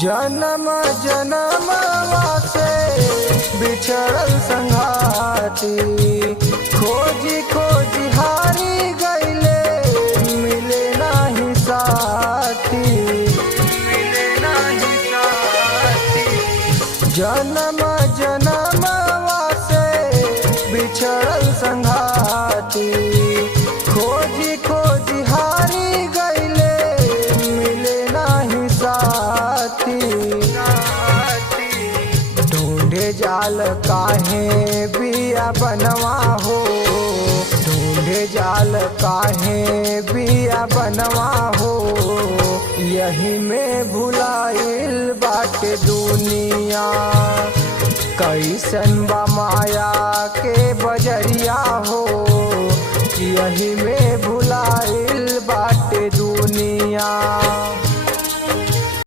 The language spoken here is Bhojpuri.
जन्म जन्मवा से बिछड़ल संगाती, खोजी खोजी हारी गईले, मिले नाही साथी, मिले नाही साथी। जन्म जन्मवा से बिछड़ल संगाती, खोजी खोजी हारी गईले, मिले नाही साथी। ढूंढे जाल काहे बिया बनवा हो, ढूंढे जाल काहे बिया बनवा हो, यही में भुलाइल बाटे दुनिया। कैसन बा माया के बजरिया हो, यही में भुलाइल बाटे दुनिया।